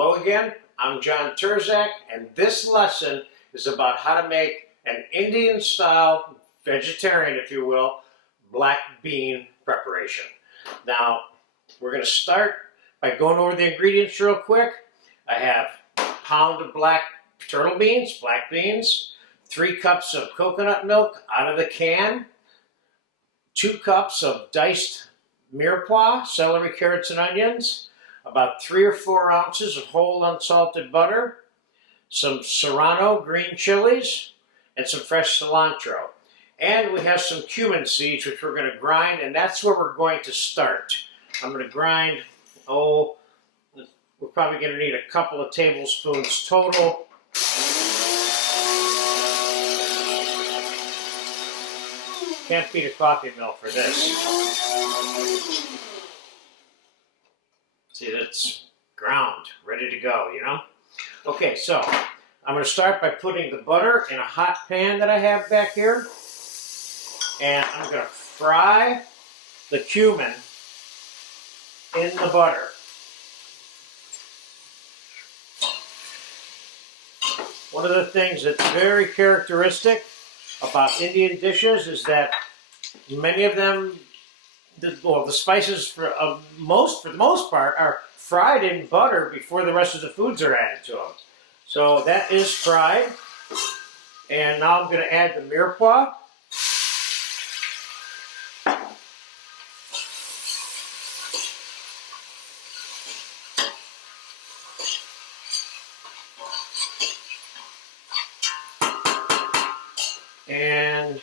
Hello again, I'm John Terzak, and this lesson is about how to make an Indian-style, vegetarian if you will, black bean preparation. Now, we're going to start by going over the ingredients real quick. I have a pound of black beans, 3 cups of coconut milk out of the can, 2 cups of diced mirepoix, celery, carrots, and onions, about 3 or 4 ounces of whole unsalted butter, some serrano green chilies, and some fresh cilantro. And we have some cumin seeds which we're going to grind, and that's where we're going to start. I'm going to grind, we're probably going to need a couple of tablespoons total. Can't beat a coffee mill for this. See, that's ground, ready to go, you know? Okay, so I'm going to start by putting the butter in a hot pan that I have back here. And I'm going to fry the cumin in the butter. One of the things that's very characteristic about Indian dishes is that many of them, the spices for the most part are fried in butter before the rest of the foods are added to them. So that is fried. And now I'm going to add the mirepoix. And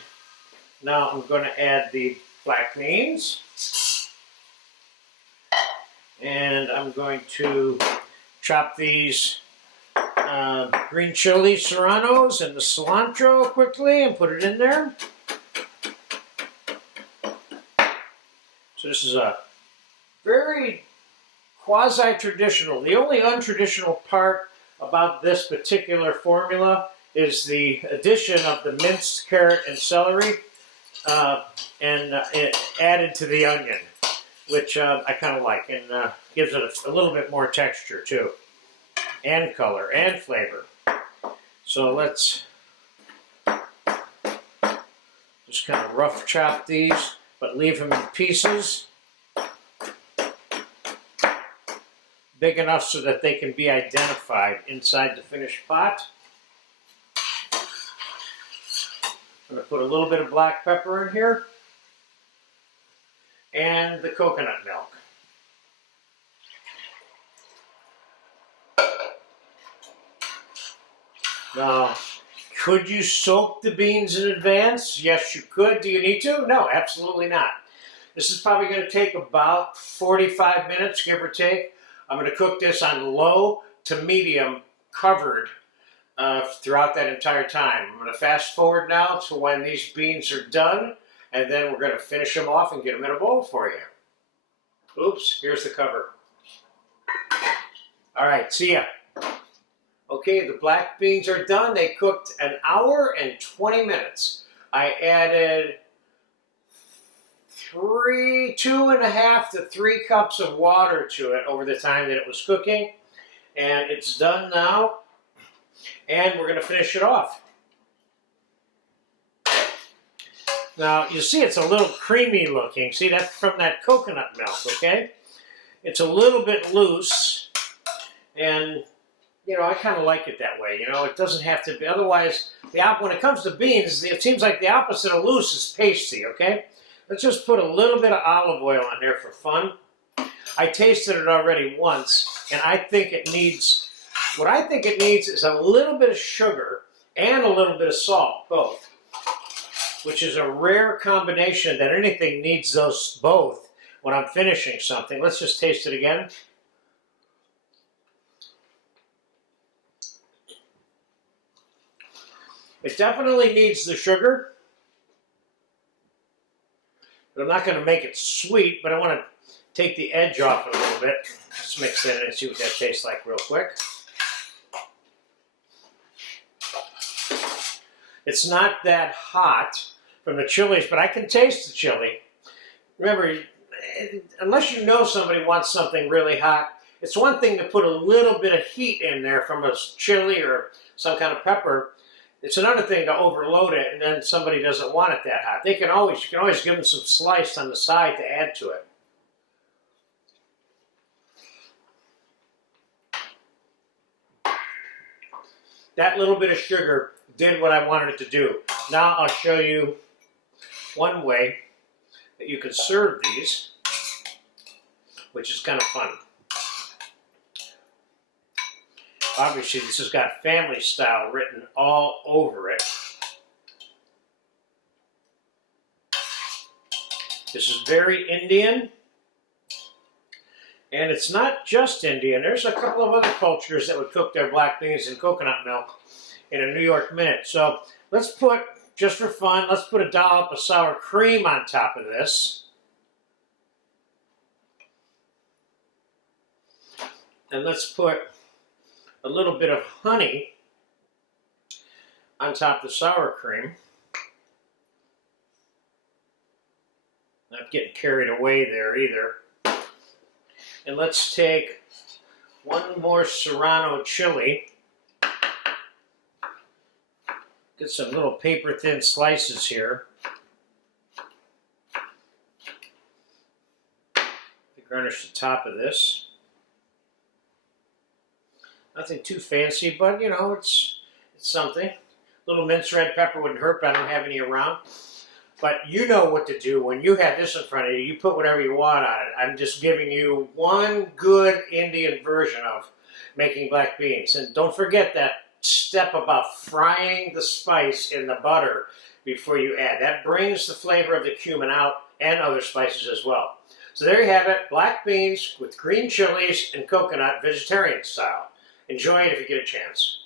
now I'm going to add the black beans. And I'm going to chop these green chili serranos and the cilantro quickly and put it in there. So this is a very quasi-traditional. The only untraditional part about this particular formula is the addition of the minced carrot and celery added to the onion, which I kind of like, and gives it a little bit more texture too, and color and flavor. So let's just kind of rough chop these, but leave them in pieces big enough so that they can be identified inside the finished pot. I'm going to put a little bit of black pepper in here and the coconut milk. Now, could you soak the beans in advance? Yes, you could. Do you need to? No, absolutely not. This is probably going to take about 45 minutes, give or take. I'm going to cook this on low to medium, covered, throughout that entire time. I'm going to fast forward now to when these beans are done, and then we're going to finish them off and get them in a bowl for you. Oops, here's the cover. All right, see ya. Okay, the black beans are done. They cooked 1 hour and 20 minutes. I added 2.5 to 3 cups of water to it over the time that it was cooking. And it's done now. And we're going to finish it off. Now, you see it's a little creamy looking. See, that's from that coconut milk, okay? It's a little bit loose. And, you know, I kind of like it that way. You know, it doesn't have to be. Otherwise, when it comes to beans, it seems like the opposite of loose is pasty, okay? Let's just put a little bit of olive oil on there for fun. I tasted it already once, and I think it needs, what I think it needs is a little bit of sugar and a little bit of salt, both, which is a rare combination that anything needs those both when I'm finishing something. Let's just taste it again. It definitely needs the sugar, but I'm not going to make it sweet, but I want to take the edge off it a little bit. Let's mix that in and see what that tastes like real quick. It's not that hot from the chilies, but I can taste the chili. Remember, unless you know somebody wants something really hot, It's one thing to put a little bit of heat in there from a chili or some kind of pepper. It's another thing to overload it and then somebody doesn't want it that hot. You can always give them some sliced on the side to add to it. That little bit of sugar did what I wanted it to do. Now I'll show you one way that you can serve these, which is kind of fun. Obviously, this has got family style written all over it. This is very Indian. And it's not just Indian. There's a couple of other cultures that would cook their black beans in coconut milk in a New York minute. So let's put, just for fun, let's put a dollop of sour cream on top of this. And let's put a little bit of honey on top of the sour cream. Not getting carried away there either. And let's take one more Serrano chili. Get some little paper thin slices here. To garnish the top of this. Nothing too fancy, but you know, it's something. A little minced red pepper wouldn't hurt, but I don't have any around. But you know what to do when you have this in front of you. You put whatever you want on it. I'm just giving you one good Indian version of making black beans. And don't forget that step about frying the spice in the butter before you add. That brings the flavor of the cumin out and other spices as well. So there you have it, black beans with green chilies and coconut, vegetarian style. Enjoy it if you get a chance.